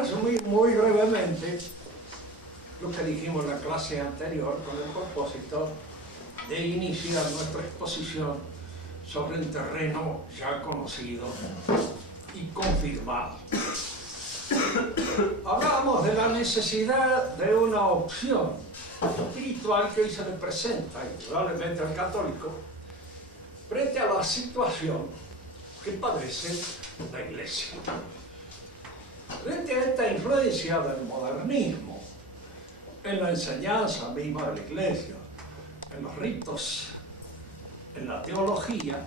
resumir muy brevemente lo que dijimos en la clase anterior con el propósito de iniciar nuestra exposición sobre un terreno ya conocido y confirmado. Hablamos de la necesidad de una opción espiritual que hoy se le presenta indudablemente al católico frente a la situación que padece la Iglesia. Frente a esta influencia del modernismo en la enseñanza misma de la Iglesia, en los ritos, en la teología,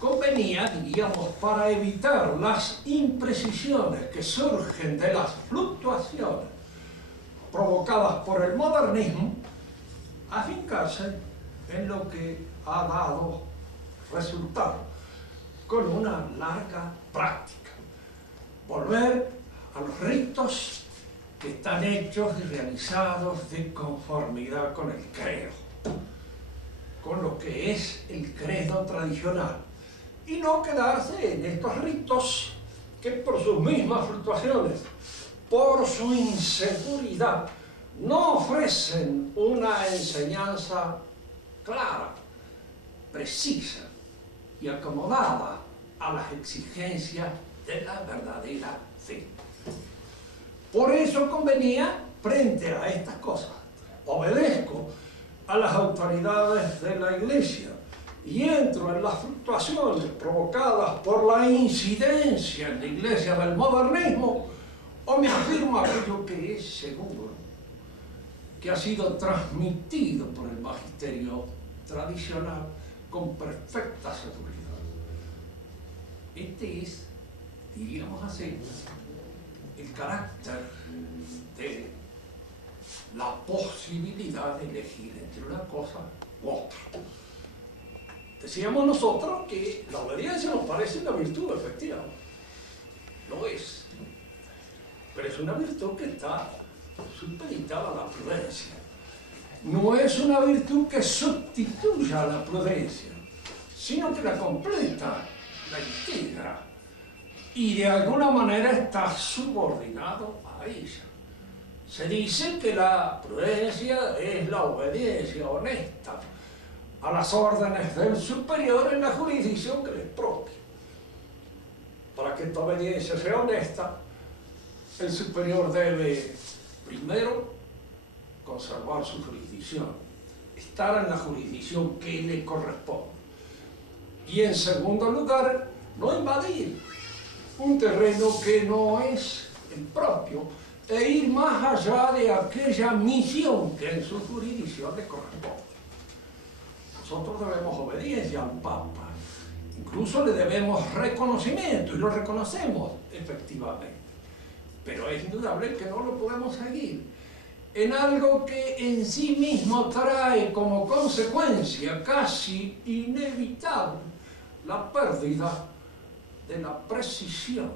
convenía, diríamos, para evitar las imprecisiones que surgen de las fluctuaciones provocadas por el modernismo, afincarse en lo que ha dado resultado con una larga práctica. Volver a los ritos que están hechos y realizados de conformidad con el credo, con lo que es el credo tradicional, y no quedarse en estos ritos que por sus mismas fluctuaciones, por su inseguridad, no ofrecen una enseñanza clara, precisa y acomodada a las exigencias de la verdadera fe. Por eso convenía, frente a estas cosas, obedezco a las autoridades de la Iglesia y entro en las fluctuaciones provocadas por la incidencia en la Iglesia del modernismo, o me afirmo aquello que es seguro, que ha sido transmitido por el magisterio tradicional con perfecta seguridad. Este es, diríamos así, el carácter de la posibilidad de elegir entre una cosa u otra. Decíamos nosotros que la obediencia nos parece una virtud efectiva. Lo es. Pero es una virtud que está supeditada a la prudencia. No es una virtud que sustituya a la prudencia, sino que la completa, la integra, y de alguna manera está subordinado a ella. Se dice que la prudencia es la obediencia honesta a las órdenes del superior en la jurisdicción que le es propia. Para que esta obediencia sea honesta, el superior debe, primero, conservar su jurisdicción, estar en la jurisdicción que le corresponde. Y en segundo lugar, no invadir un terreno que no es el propio e ir más allá de aquella misión que en su jurisdicción le corresponde. Nosotros debemos obediencia al Papa, incluso le debemos reconocimiento y lo reconocemos efectivamente, pero es indudable que no lo podemos seguir en algo que en sí mismo trae como consecuencia casi inevitable la pérdida de la precisión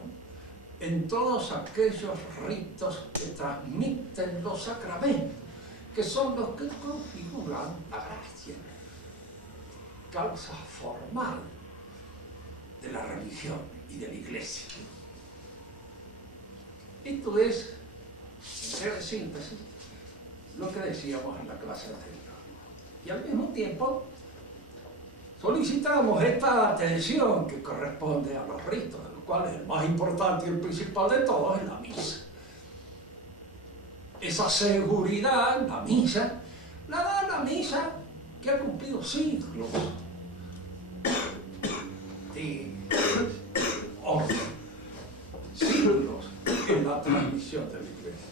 en todos aquellos ritos que transmiten los sacramentos, que son los que configuran la gracia, causa formal de la religión y de la Iglesia. Esto es, en breve síntesis, lo que decíamos en la clase anterior. Y al mismo tiempo solicitamos esta atención que corresponde a los ritos, de los cuales el más importante y el principal de todos es la misa. Esa seguridad, la misa, la da la misa que ha cumplido siglos de orden, siglos en la transmisión de la Iglesia.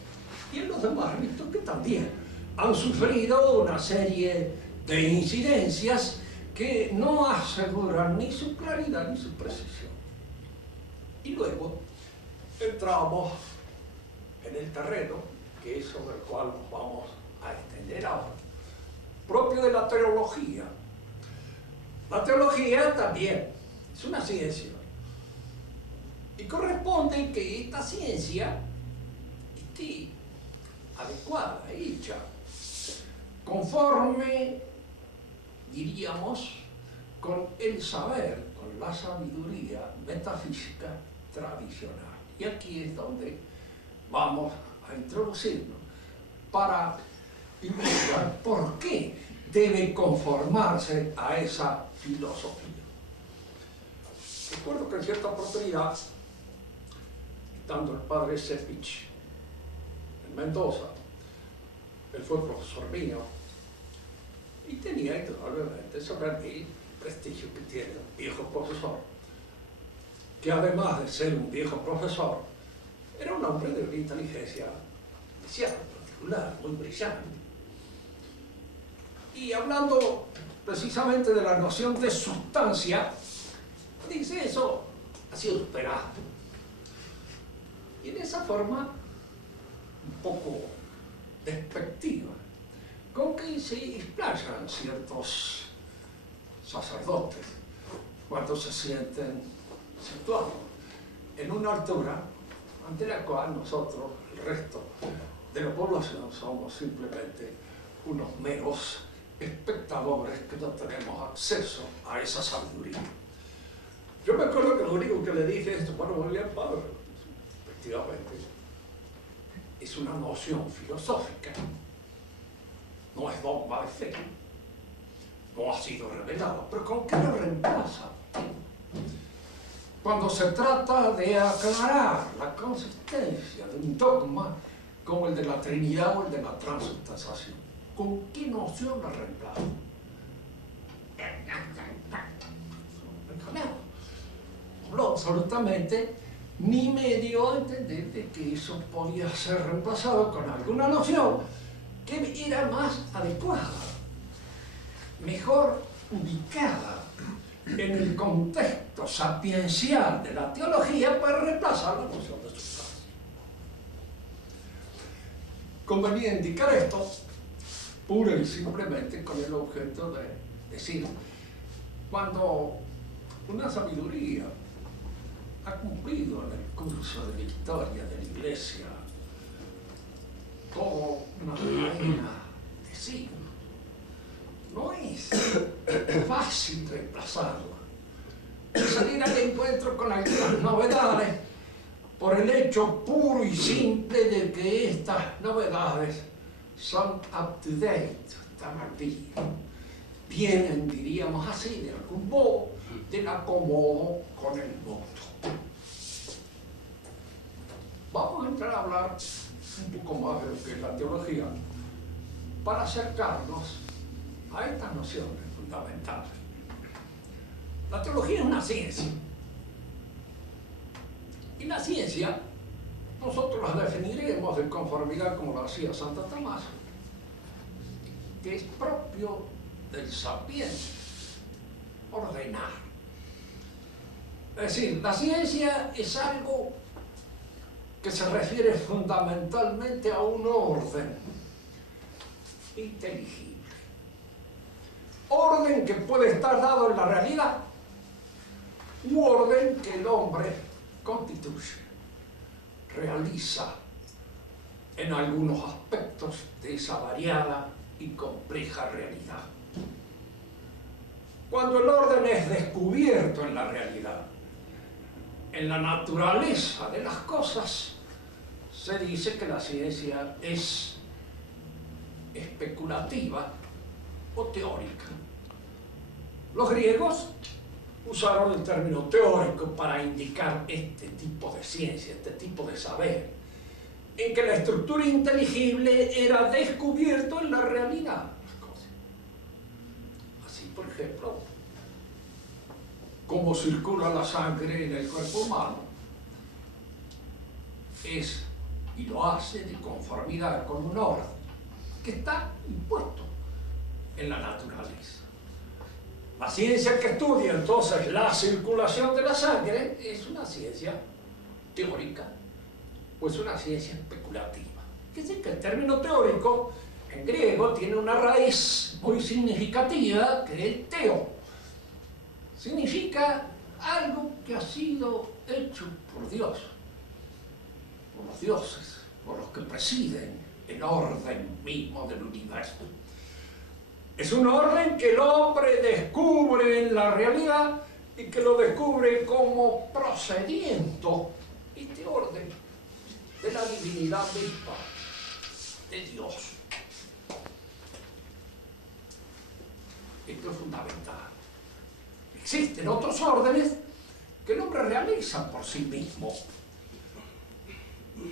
Y en los demás ritos que también han sufrido una serie de incidencias que no aseguran ni su claridad ni su precisión. Y luego entramos en el terreno, que es sobre el cual nos vamos a extender ahora, propio de la teología. La teología también es una ciencia, y corresponde que esta ciencia esté adecuada, hecha, conforme, diríamos, con el saber, con la sabiduría metafísica tradicional. Y aquí es donde vamos a introducirnos para investigar por qué debe conformarse a esa filosofía. Recuerdo que en cierta oportunidad, estando el padre Sepich en Mendoza, él fue profesor mío y tenía indudablemente sobre mí el prestigio que tiene un viejo profesor, que además de ser un viejo profesor, era un hombre de una inteligencia especial, particular, muy brillante. Y hablando precisamente de la noción de sustancia, dice, eso ha sido superado. Y en esa forma, un poco despectiva, con que se explayan ciertos sacerdotes cuando se sienten situados en una altura ante la cual nosotros, el resto de la población, somos simplemente unos meros espectadores que no tenemos acceso a esa sabiduría. Yo me acuerdo que lo único que le dije es, bueno, muy bien, padre, efectivamente, es una noción filosófica, no es dogma de fe, no ha sido revelado, pero ¿con qué lo reemplaza? Cuando se trata de aclarar la consistencia de un dogma como el de la Trinidad o el de la transubstanciación, ¿con qué noción la reemplaza? No, absolutamente, ni me dio a entender de que eso podía ser reemplazado con alguna noción que era más adecuada, mejor ubicada en el contexto sapiencial de la teología para reemplazar la noción de sustancia. Convenía indicar esto pura y simplemente con el objeto de decir, cuando una sabiduría ha cumplido en el curso de la historia de la Iglesia toda una cadena de siglos, no es fácil reemplazarla y salir al encuentro con algunas novedades por el hecho puro y simple de que estas novedades son up to date, están al día. Vienen, diríamos así, de algún modo, del acomodo con el mundo. Vamos a entrar a hablar un poco más de lo que es la teología para acercarnos a estas nociones fundamentales. La teología es una ciencia. Y la ciencia, nosotros la definiremos de conformidad como lo hacía Santo Tomás, que es propio del sapiens ordenar. Es decir, la ciencia es algo que se refiere fundamentalmente a un orden inteligible. Orden que puede estar dado en la realidad, u orden que el hombre constituye, realiza en algunos aspectos de esa variada y compleja realidad. Cuando el orden es descubierto en la realidad, en la naturaleza de las cosas, se dice que la ciencia es especulativa o teórica. Los griegos usaron el término teórico para indicar este tipo de ciencia, este tipo de saber, en que la estructura inteligible era descubierto en la realidad de las cosas. Así, por ejemplo, cómo circula la sangre en el cuerpo humano es, y lo hace de conformidad con un orden que está impuesto en la naturaleza. La ciencia que estudia entonces la circulación de la sangre es una ciencia teórica, o es una ciencia especulativa. Es decir, que el término teórico en griego tiene una raíz muy significativa que es teo. Significa algo que ha sido hecho por Dios, por los dioses, por los que presiden el orden mismo del universo. Es un orden que el hombre descubre en la realidad y que lo descubre como procediendo. Este orden de la divinidad misma, de Dios. Esto es fundamental. Existen otros órdenes que el hombre realiza por sí mismo.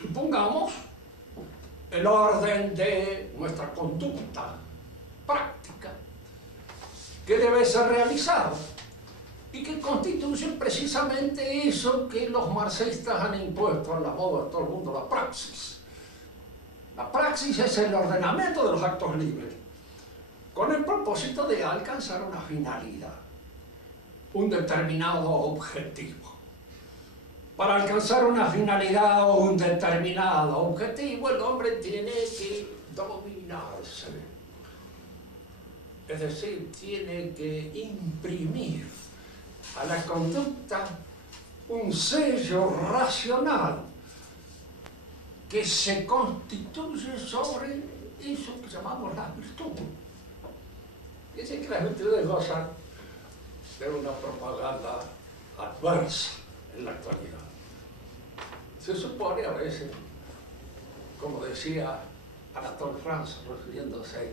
Supongamos el orden de nuestra conducta práctica, que debe ser realizado y que constituye precisamente eso que los marxistas han impuesto en la moda de todo el mundo, la praxis. La praxis es el ordenamiento de los actos libres, con el propósito de alcanzar una finalidad, un determinado objetivo. Para alcanzar una finalidad o un determinado objetivo, el hombre tiene que dominarse. Es decir, tiene que imprimir a la conducta un sello racional que se constituye sobre eso que llamamos las virtudes. Dicen que las virtudes gozan de una propaganda adversa en la actualidad. Se supone a veces, como decía Anatole France, refiriéndose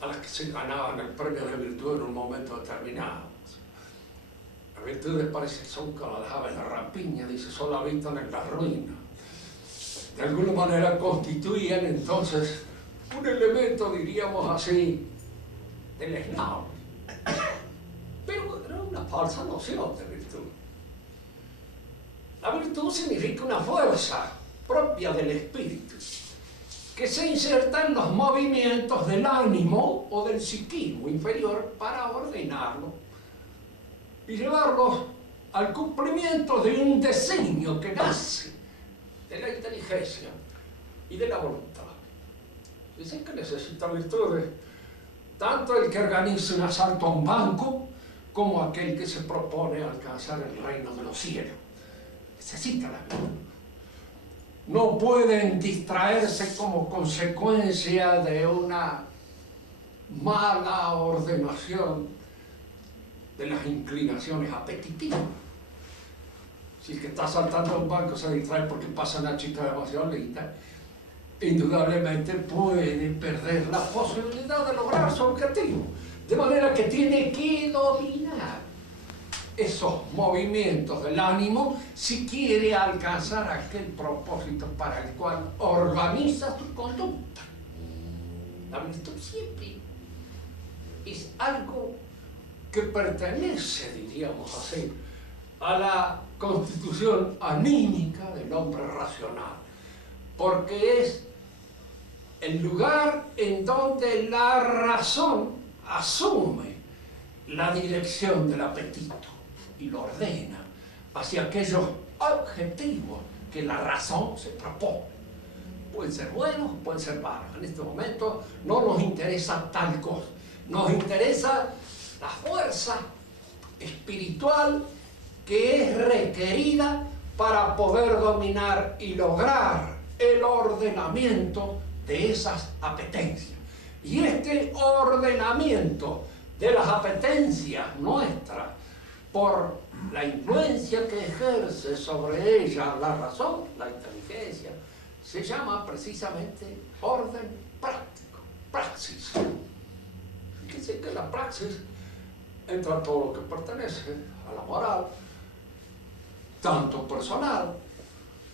a las que se ganaban el premio de virtud en un momento determinado. Las virtudes parece que son como las aves de rapiña, dice, solo habitan en la ruina. De alguna manera constituían entonces un elemento, diríamos así, del esnable. Pero era una falsa noción de virtud. La virtud significa una fuerza propia del espíritu, que se inserta en los movimientos del ánimo o del psiquismo inferior para ordenarlo y llevarlos al cumplimiento de un designio que nace de la inteligencia y de la voluntad. Dicen que necesita virtudes tanto el que organiza un asalto a un banco como aquel que se propone alcanzar el reino de los cielos. Necesita la virtud. No pueden distraerse como consecuencia de una mala ordenación de las inclinaciones apetitivas. Si el que está saltando a un banco se distrae porque pasa una chica demasiado linda, indudablemente puede perder la posibilidad de lograr su objetivo. De manera que tiene que dominar esos movimientos del ánimo si quiere alcanzar aquel propósito para el cual organiza su conducta. La virtud siempre es algo que pertenece, diríamos así, a la constitución anímica del hombre racional, porque es el lugar en donde la razón asume la dirección del apetito y lo ordena hacia aquellos objetivos que la razón se propone. Pueden ser buenos, pueden ser malos. En este momento no nos interesa tal cosa. Nos interesa la fuerza espiritual que es requerida para poder dominar y lograr el ordenamiento de esas apetencias. Y este ordenamiento de las apetencias nuestras, por la influencia que ejerce sobre ella la razón, la inteligencia, se llama precisamente orden práctico, praxis. Fíjense que la praxis entra todo lo que pertenece a la moral, tanto personal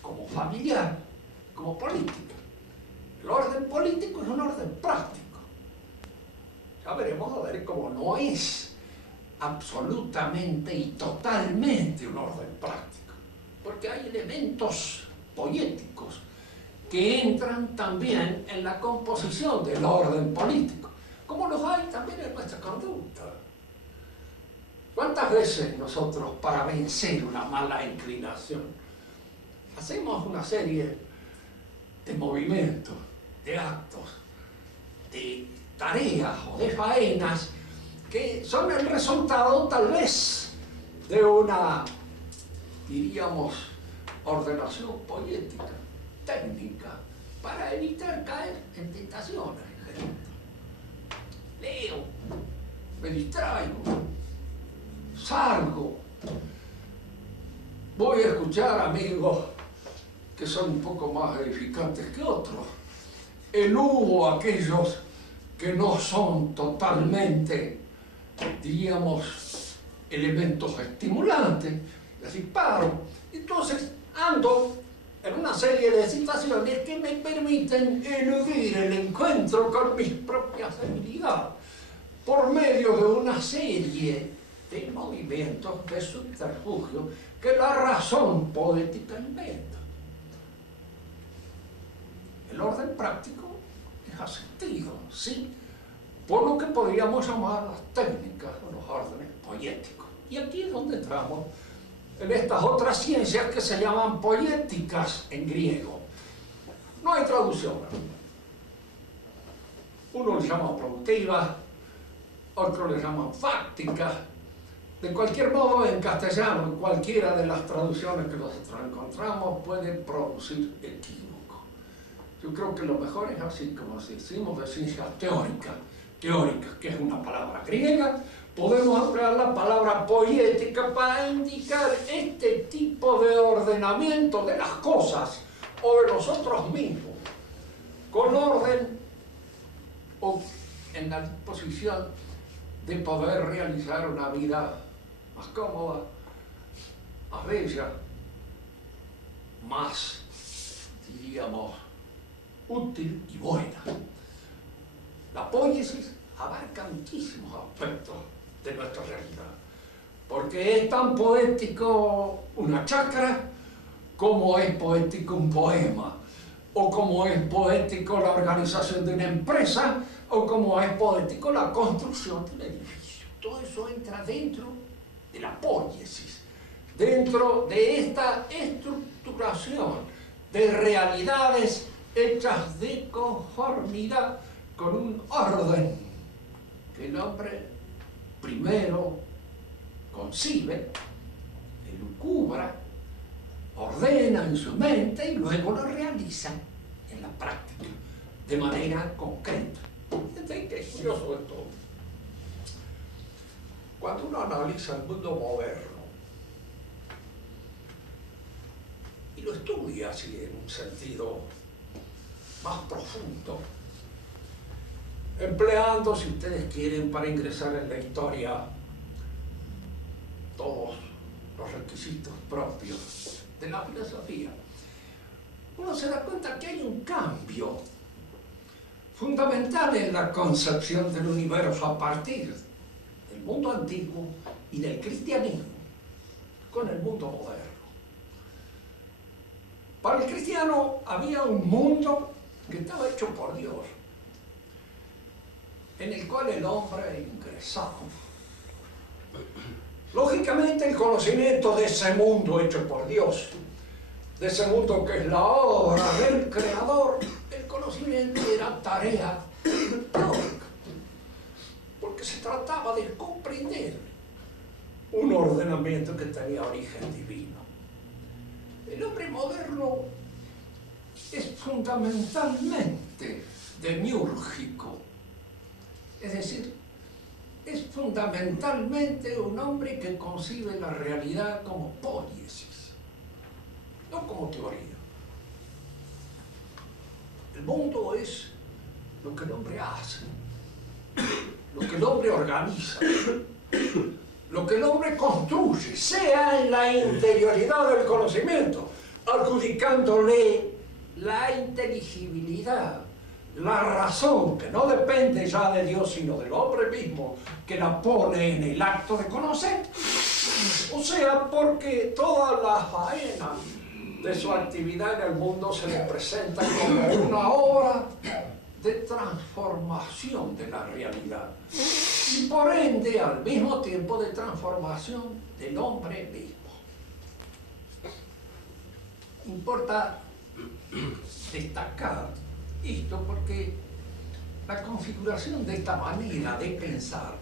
como familiar, como política. El orden político es un orden práctico. Ya veremos a ver cómo no es absolutamente y totalmente un orden práctico, porque hay elementos poéticos que entran también en la composición del orden político, como los hay también en nuestra conducta. ¿Cuántas veces nosotros, para vencer una mala inclinación, hacemos una serie de movimientos, de actos, de tareas o de faenas que son el resultado tal vez de una, diríamos, ordenación poética, técnica, para evitar caer en tentaciones? Leo, me distraigo, salgo, voy a escuchar amigos que son un poco más edificantes que otros. El hubo aquellos que no son totalmente, diríamos, elementos estimulantes, les disparo. Entonces ando en una serie de situaciones que me permiten eludir el encuentro con mis propias debilidades por medio de una serie de movimientos de subterfugio que la razón poética inventa. El orden práctico es asistido, sí, por lo que podríamos llamar las técnicas o los órdenes poéticos. Y aquí es donde entramos en estas otras ciencias que se llaman poéticas en griego. No hay traducción. Uno le llama productivas, otros le llaman fácticas. De cualquier modo, en castellano, cualquiera de las traducciones que nosotros encontramos puede producir equívoco. Yo creo que lo mejor es así, como si decimos de ciencia teórica, que es una palabra griega, podemos emplear la palabra poética para indicar este tipo de ordenamiento de las cosas o de nosotros mismos, con orden o en la disposición de poder realizar una vida más cómoda, más bella, más, diríamos, útil y buena. La poiesis abarca muchísimos aspectos de nuestra realidad, porque es tan poético una chacra como es poético un poema, o como es poético la organización de una empresa, o como es poético la construcción de un edificio. Todo eso entra dentro de la poiesis, dentro de esta estructuración de realidades hechas de conformidad con un orden que el hombre primero concibe, elucubra, ordena en su mente y luego lo realiza en la práctica, de manera concreta. Es curioso esto. Cuando uno analiza el mundo moderno y lo estudia así en un sentido más profundo, empleando, si ustedes quieren, para ingresar en la historia todos los requisitos propios de la filosofía, uno se da cuenta que hay un cambio fundamental en la concepción del universo a partir del mundo antiguo y del cristianismo con el mundo moderno. Para el cristiano había un mundo que estaba hecho por Dios, en el cual el hombre ingresaba. Lógicamente, el conocimiento de ese mundo hecho por Dios, de ese mundo que es la obra del Creador, el conocimiento era tarea teórica, porque se trataba de comprender un ordenamiento que tenía origen divino. El hombre moderno es fundamentalmente demiúrgico, es decir, es fundamentalmente un hombre que concibe la realidad como poiesis, no como teoría. El mundo es lo que el hombre hace, lo que el hombre organiza, lo que el hombre construye, sea en la interioridad del conocimiento, adjudicándole la inteligibilidad, la razón, que no depende ya de Dios, sino del hombre mismo, que la pone en el acto de conocer. O sea, porque toda la faena de su actividad en el mundo se le presenta como una obra de transformación de la realidad y por ende al mismo tiempo de transformación del hombre mismo. Importa destacar esto porque la configuración de esta manera de pensar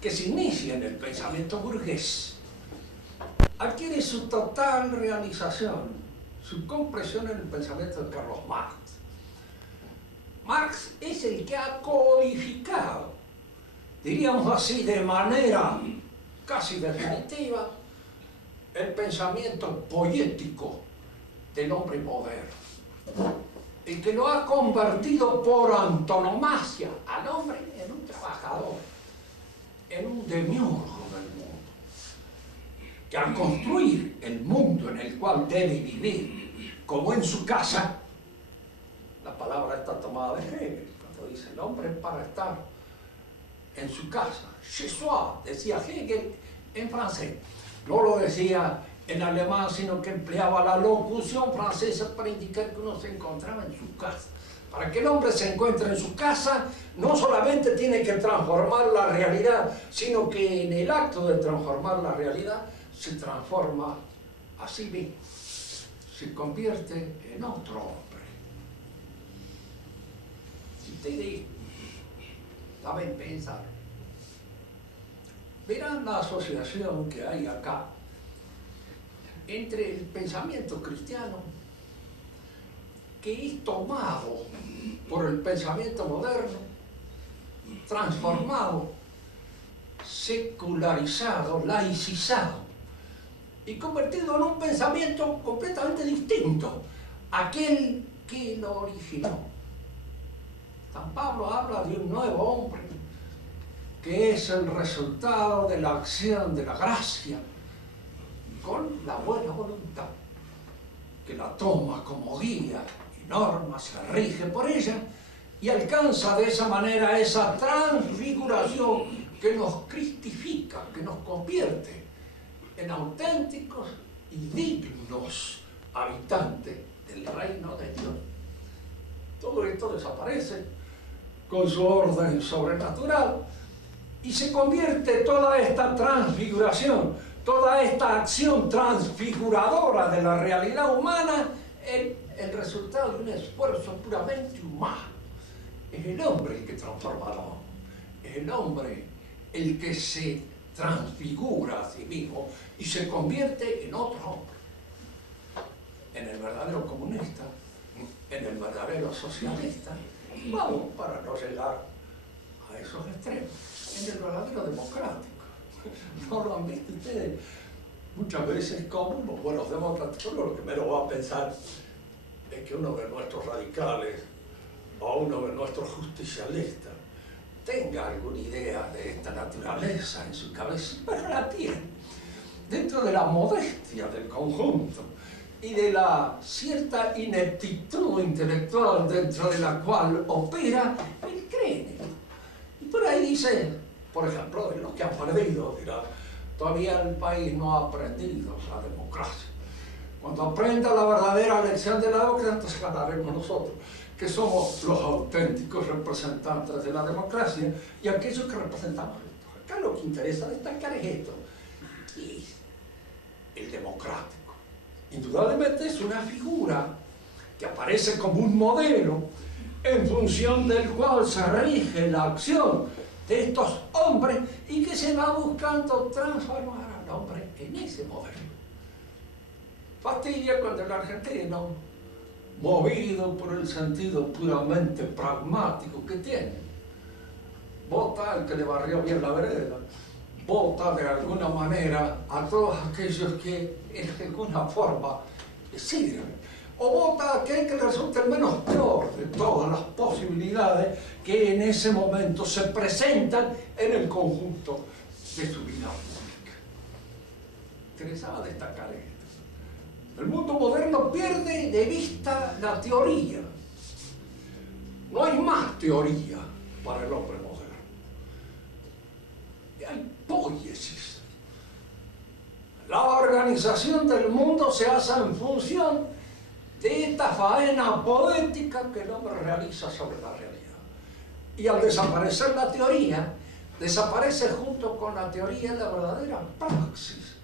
que se inicia en el pensamiento burgués adquiere su total realización, su compresión en el pensamiento de Carlos Marx. Marx es el que ha codificado, diríamos así, de manera casi definitiva, el pensamiento poético del hombre moderno, el que lo ha convertido por antonomasia al hombre en un trabajador, en un demiurgo del mundo, que al construir el mundo en el cual debe vivir, como en su casa, la palabra está tomada de Hegel, cuando dice el hombre es para estar en su casa, chez soi, decía Hegel en francés, no lo decía en alemán, sino que empleaba la locución francesa para indicar que uno se encontraba en su casa. Para que el hombre se encuentre en su casa, no solamente tiene que transformar la realidad, sino que en el acto de transformar la realidad, se transforma a sí mismo, se convierte en otro hombre. Si ustedes saben pensar, verán la asociación que hay acá entre el pensamiento cristiano, que es tomado por el pensamiento moderno, transformado, secularizado, laicizado y convertido en un pensamiento completamente distinto a aquel que lo originó. San Pablo habla de un nuevo hombre que es el resultado de la acción de la gracia con la buena voluntad, que la toma como guía y norma, se rige por ella y alcanza de esa manera esa transfiguración que nos cristifica, que nos convierte en auténticos y dignos habitantes del reino de Dios. Todo esto desaparece con su orden sobrenatural y se convierte toda esta transfiguración, toda esta acción transfiguradora de la realidad humana en el resultado de un esfuerzo puramente humano. Es el hombre el que transforma al hombre, es el hombre el que se transfigura a sí mismo y se convierte en otro hombre, en el verdadero comunista, en el verdadero socialista, vamos, para no llegar a esos extremos, en el verdadero democrático. ¿No lo han visto ustedes? Muchas veces como los buenos demócratas, uno lo primero va a pensar es que uno de nuestros radicales o uno de nuestros justicialistas tenga alguna idea de esta naturaleza en su cabeza, pero la tiene. Dentro de la modestia del conjunto y de la cierta ineptitud intelectual dentro de la cual opera, él cree en ello. Y por ahí dice, por ejemplo, de los que han perdido, dirá, todavía el país no ha aprendido la democracia. Cuando aprenda la verdadera lección de la democracia, entonces ganaremos nosotros, que somos los auténticos representantes de la democracia y aquellos que representamos esto. Acá lo que interesa destacar es esto, y es el democrático. Indudablemente es una figura que aparece como un modelo en función del cual se rige la acción de estos hombres y que se va buscando transformar al hombre en ese modelo. Fastidia cuando el argentino, movido por el sentido puramente pragmático que tiene, vota al que le barrió bien la vereda, vota de alguna manera a todos aquellos que de alguna forma le sirven, o vota a aquel que le resulta el menos peor de todas las posibilidades que en ese momento se presentan en el conjunto de su vida pública. Interesaba destacar esto. El mundo moderno pierde de vista la teoría. No hay más teoría para el hombre moderno. Hay poiesis. La organización del mundo se hace en función de esta faena poética que el hombre realiza sobre la realidad. Y al desaparecer la teoría, desaparece junto con la teoría la verdadera praxis,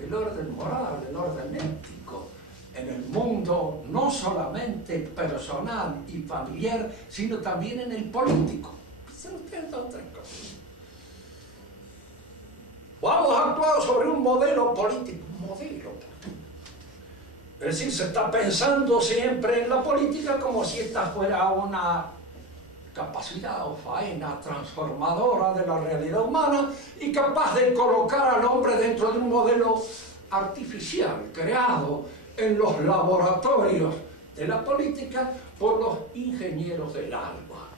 el orden moral, el orden ético, en el mundo no solamente personal y familiar, sino también en el político. Se nos quedan otras cosas. Vamos a actuar sobre un modelo político, Es decir, se está pensando siempre en la política como si esta fuera una capacidad o faena transformadora de la realidad humana y capaz de colocar al hombre dentro de un modelo artificial, creado en los laboratorios de la política por los ingenieros del alma.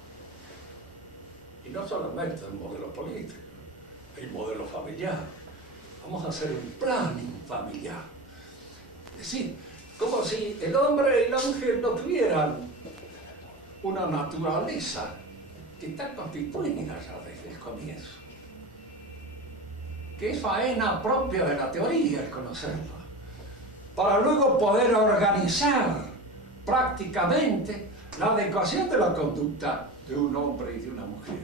Y no solamente el modelo político, el modelo familiar. Vamos a hacer un planning familiar. Es decir, como si el hombre y la mujer no tuvieran una naturaleza que está constituida ya desde el comienzo. Que es faena propia de la teoría el conocerlo, para luego poder organizar prácticamente la adecuación de la conducta de un hombre y de una mujer,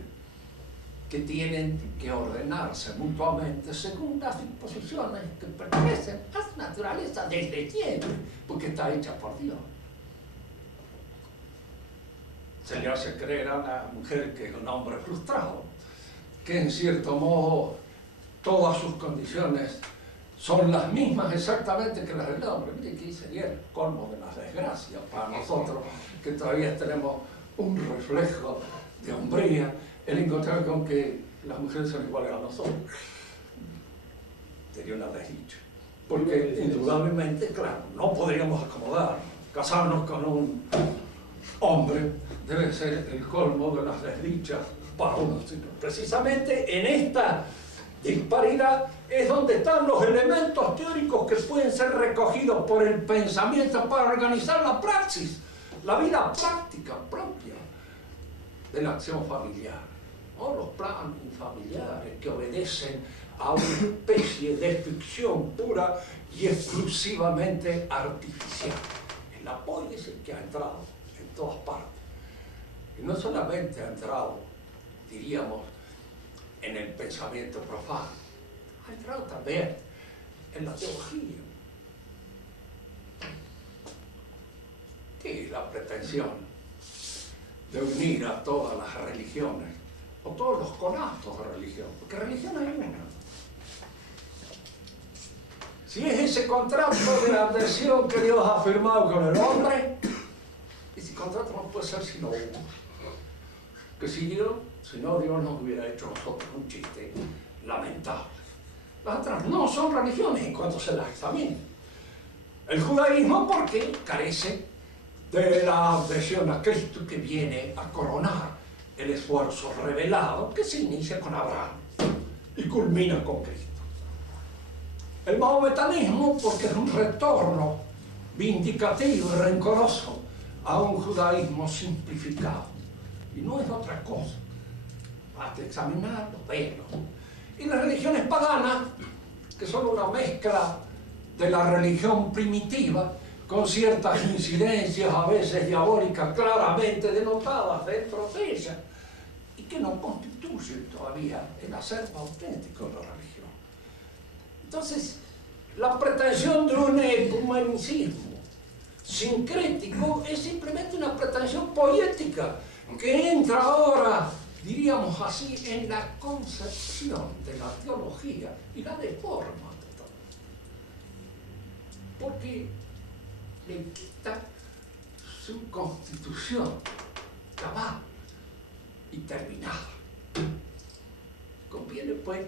que tienen que ordenarse mutuamente según las disposiciones que pertenecen a su naturaleza desde siempre, porque está hecha por Dios. Se le hace creer a la mujer que es un hombre frustrado, que en cierto modo todas sus condiciones son las mismas exactamente que las del hombre. Mire que sería el colmo de las desgracias para nosotros, que todavía tenemos un reflejo de hombría, el encontrar con que las mujeres son iguales a nosotros. Sería una desdicha. Porque indudablemente, claro, no podríamos acomodar, casarnos con un hombre debe ser el colmo de las desdichas para uno. Precisamente en esta disparidad es donde están los elementos teóricos que pueden ser recogidos por el pensamiento para organizar la praxis, la vida práctica propia de la acción familiar, o los planes familiares que obedecen a una especie de ficción pura y exclusivamente artificial. El apoyo es el que ha entrado en todas partes. Y no solamente ha entrado, diríamos, en el pensamiento profano, ha entrado también en la teología. ¿Qué es la pretensión de unir a todas las religiones, o todos los conatos de religión? Porque religión hay una. Si es ese contrato de la adhesión que Dios ha firmado con el hombre, ese contrato no puede ser sino uno. Que si no Dios nos hubiera hecho nosotros un chiste lamentable. Las otras no son religiones en cuanto se las examine. El judaísmo porque carece de la adhesión a Cristo, que viene a coronar el esfuerzo revelado que se inicia con Abraham y culmina con Cristo. El mahometanismo porque es un retorno vindicativo y rencoroso a un judaísmo simplificado. Y no es otra cosa. Basta examinarlo, verlo. Y las religiones paganas, que son una mezcla de la religión primitiva, con ciertas incidencias a veces diabólicas claramente denotadas dentro de ella, y que no constituyen todavía el acervo auténtico de la religión. Entonces, la pretensión de un ecumenicismo sincrético es simplemente una pretensión poética, que entra ahora, diríamos así, en la concepción de la teología y la deforma totalmente. Porque le quita su constitución cabal y terminada. Conviene, pues,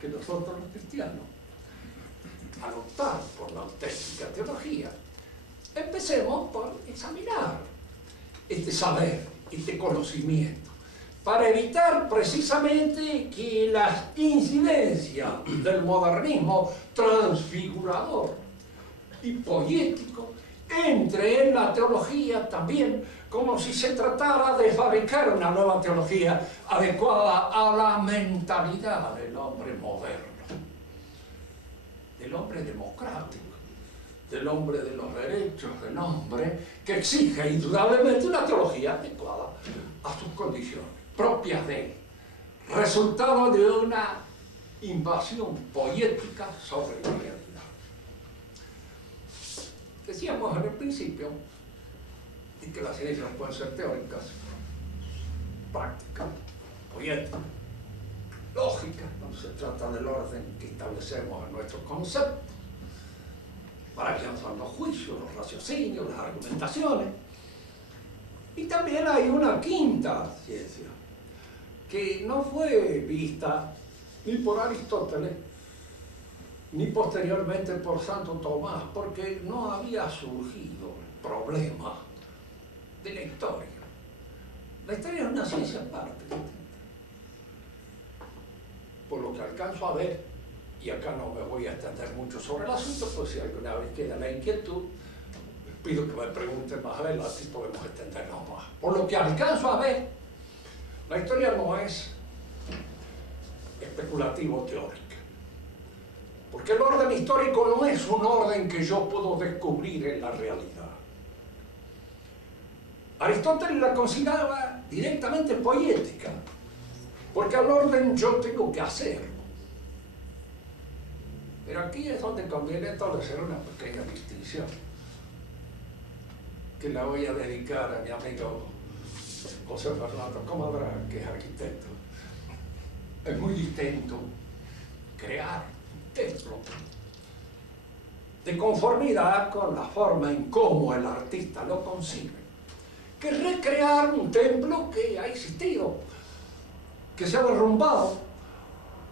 que nosotros los cristianos, al optar por la auténtica teología, empecemos por examinar este saber, este conocimiento, para evitar precisamente que las incidencias del modernismo transfigurador y poético entre en la teología también, como si se tratara de fabricar una nueva teología adecuada a la mentalidad del hombre moderno, del hombre democrático, del hombre de los derechos del hombre, que exige indudablemente una teología adecuada a sus condiciones propias de él, resultado de una invasión poética sobre la realidad. Decíamos en el principio de que las ciencias pueden ser teóricas, prácticas, poéticas, lógicas, cuando se trata del orden que establecemos en nuestros conceptos. Para que son los juicios, los raciocinios, las argumentaciones. Y también hay una quinta ciencia, que no fue vista ni por Aristóteles, ni posteriormente por Santo Tomás, porque no había surgido el problema de la historia. La historia es una ciencia aparte. Por lo que alcanzo a ver, y acá no me voy a extender mucho sobre el asunto, pues si alguna vez queda la inquietud, les pido que me pregunten más adelante si podemos extendernos más. Por lo que alcanzo a ver, la historia no es especulativo-teórica. Porque el orden histórico no es un orden que yo puedo descubrir en la realidad. Aristóteles la consideraba directamente poética, porque al orden yo tengo que hacerlo. Pero aquí es donde conviene establecer una pequeña distinción, que la voy a dedicar a mi amigo José Fernando Comadra, que es arquitecto. Es muy distinto crear un templo de conformidad con la forma en cómo el artista lo concibe, que recrear un templo que ha existido, que se ha derrumbado,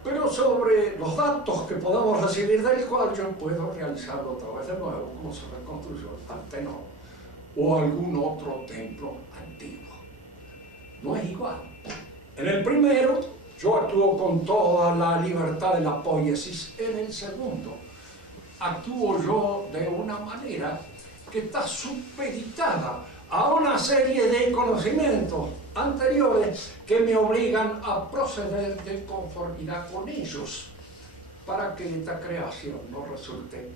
pero sobre los datos que podamos recibir del cual yo puedo realizarlo otra vez de nuevo, como se reconstruyó el Partenón o algún otro templo antiguo. No es igual. En el primero, yo actúo con toda la libertad de la poiesis. En el segundo, actúo yo de una manera que está supeditada a una serie de conocimientos anteriores que me obligan a proceder de conformidad con ellos para que esta creación no resulte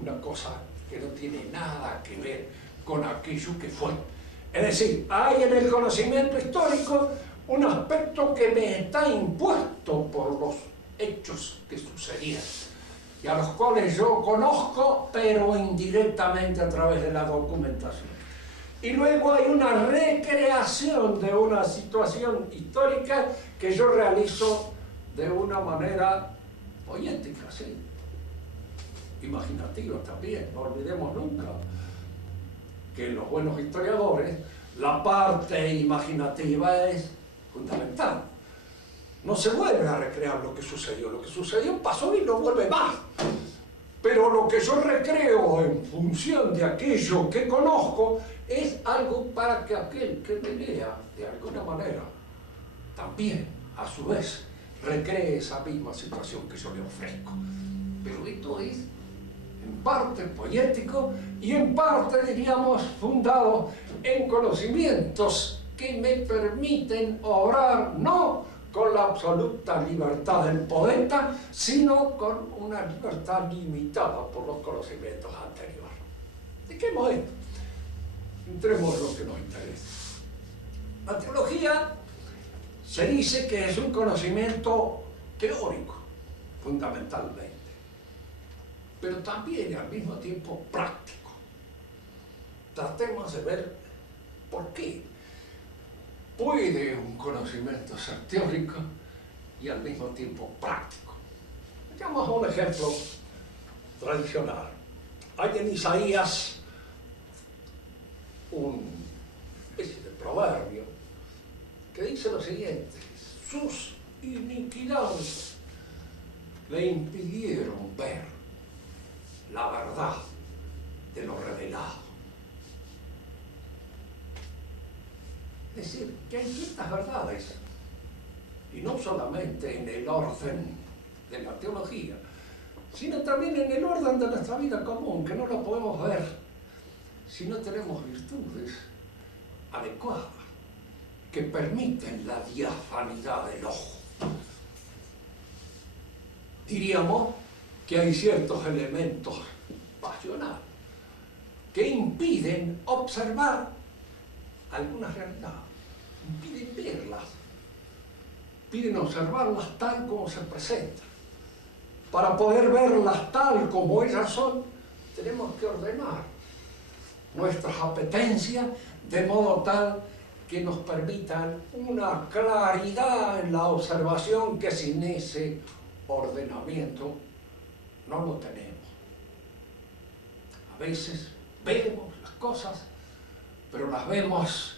una cosa que no tiene nada que ver con aquello que fue. Es decir, hay en el conocimiento histórico un aspecto que me está impuesto por los hechos que sucedieron y a los cuales yo conozco, pero indirectamente a través de la documentación. Y luego hay una recreación de una situación histórica que yo realizo de una manera poética, sí, imaginativa también. No olvidemos nunca que en los buenos historiadores la parte imaginativa es fundamental. No se vuelve a recrear lo que sucedió pasó y no vuelve más. Pero lo que yo recreo en función de aquello que conozco es algo para que aquel que me lea, de alguna manera, también, a su vez, recree esa misma situación que yo le ofrezco. Pero esto es, en parte, poético y en parte, diríamos, fundado en conocimientos que me permiten obrar no con la absoluta libertad del poeta, sino con una libertad limitada por los conocimientos anteriores. ¿De qué modo? Entremos en lo que nos interesa. La teología se dice que es un conocimiento teórico, fundamentalmente, pero también al mismo tiempo práctico. Tratemos de ver por qué puede un conocimiento ser teórico y al mismo tiempo práctico. Veamos un ejemplo tradicional. Hay en Isaías una especie de proverbio que dice lo siguiente: sus iniquidades le impidieron ver la verdad de lo revelado. Es decir, que hay ciertas verdades, y no solamente en el orden de la teología, sino también en el orden de nuestra vida común, que no lo podemos ver si no tenemos virtudes adecuadas que permiten la diafanidad del ojo. Diríamos que hay ciertos elementos pasionales que impiden observar algunas realidades, impiden verlas, impiden observarlas tal como se presentan. Para poder verlas tal como ellas son, tenemos que ordenar nuestras apetencias de modo tal que nos permitan una claridad en la observación que sin ese ordenamiento no lo tenemos. A veces vemos las cosas, pero las vemos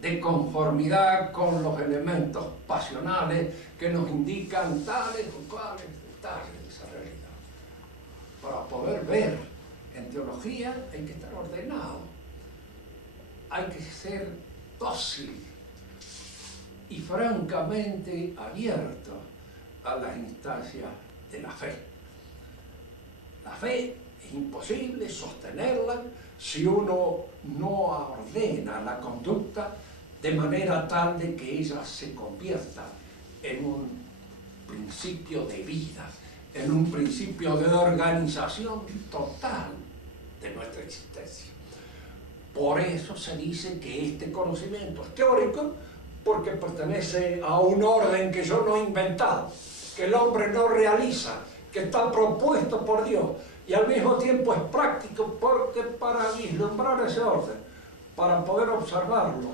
de conformidad con los elementos pasionales que nos indican tales o cuales detalles de esa realidad. poder ver en teología hay que estar ordenado, hay que ser dócil y francamente abierto a las instancias de la fe. La fe es imposible sostenerla si uno no ordena la conducta de manera tal de que ella se convierta en un principio de vida, en un principio de organización total de nuestra existencia. Por eso se dice que este conocimiento es teórico, porque pertenece a un orden que yo no he inventado, que el hombre no realiza, que está propuesto por Dios, y al mismo tiempo es práctico, porque para vislumbrar ese orden, para poder observarlo,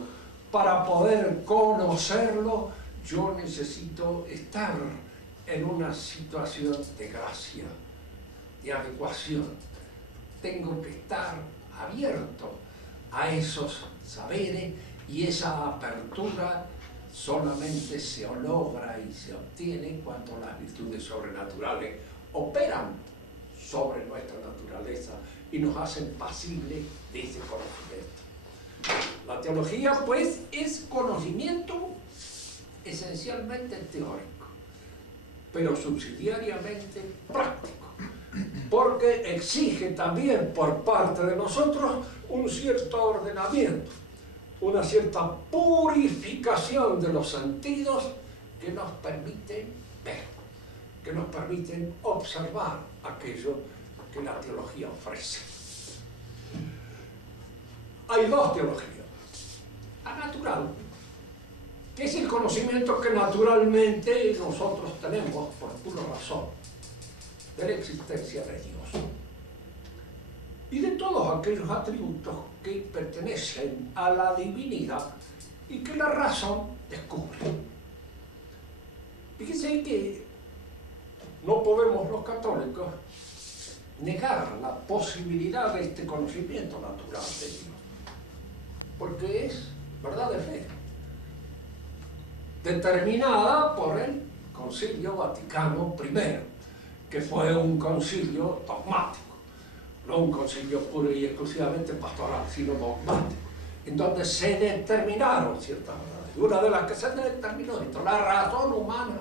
para poder conocerlo, yo necesito estar en una situación de gracia, de adecuación. Tengo que estar abierto a esos saberes, y esa apertura solamente se logra y se obtiene cuando las virtudes sobrenaturales operan sobre nuestra naturaleza y nos hacen pasibles de ese conocimiento. La teología, pues, es conocimiento esencialmente teórico, pero subsidiariamente práctico, porque exige también por parte de nosotros un cierto ordenamiento, una cierta purificación de los sentidos que nos permiten ver, que nos permiten observar aquello que la teología ofrece. Hay dos teologías. La natural, que es el conocimiento que naturalmente nosotros tenemos por pura razón de la existencia de Dios y de todos aquellos atributos que pertenecen a la divinidad y que la razón descubre. Fíjense que no podemos los católicos negar la posibilidad de este conocimiento natural de Dios, porque es verdad de fe, determinada por el Concilio Vaticano I, que fue un concilio dogmático, no un concilio puro y exclusivamente pastoral, sino dogmático, en donde se determinaron ciertas verdades. Y una de las que se determinó esto: la razón humana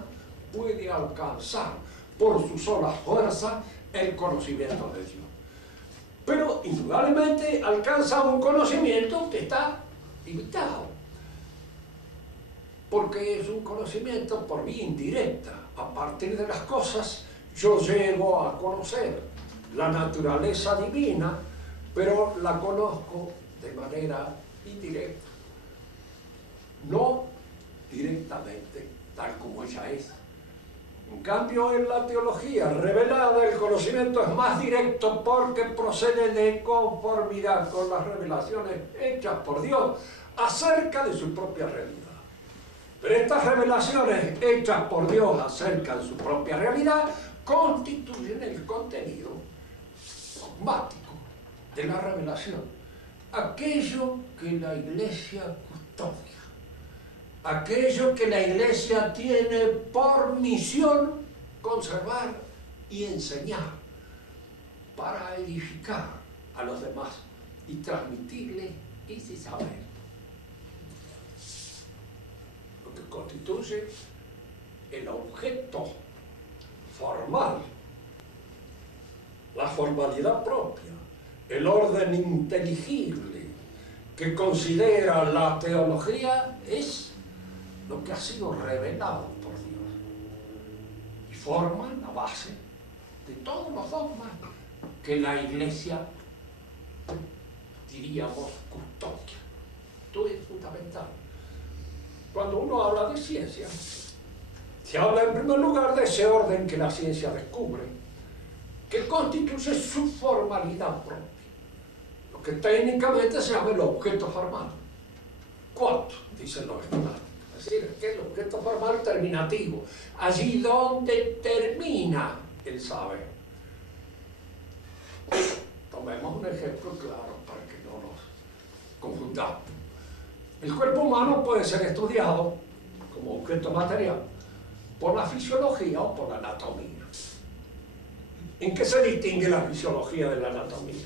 puede alcanzar por su sola fuerza el conocimiento de Dios. Pero indudablemente alcanza un conocimiento que está limitado, porque es un conocimiento por vía indirecta. A partir de las cosas yo llego a conocer la naturaleza divina, pero la conozco de manera indirecta, no directamente tal como ella es. En cambio, en la teología revelada, el conocimiento es más directo porque procede de conformidad con las revelaciones hechas por Dios acerca de su propia realidad. Pero estas revelaciones hechas por Dios acerca de su propia realidad constituyen el contenido dogmático de la revelación, aquello que la Iglesia custodia, aquello que la Iglesia tiene por misión conservar y enseñar para edificar a los demás y transmitirles ese saber, lo que constituye el objeto formal, la formalidad propia, el orden inteligible que considera la teología es lo que ha sido revelado por Dios y forma la base de todos los dogmas que la Iglesia, diríamos, custodia. Esto es fundamental. Cuando uno habla de ciencia, se habla en primer lugar de ese orden que la ciencia descubre, que constituye su formalidad propia, lo que técnicamente se llama el objeto formal. ¿Cuánto? Dicen los escolásticos. Es decir, que el objeto formal terminativo, allí donde termina el saber. Tomemos un ejemplo claro para que no nos confundamos. El cuerpo humano puede ser estudiado como objeto material por la fisiología o por la anatomía. ¿En qué se distingue la fisiología de la anatomía?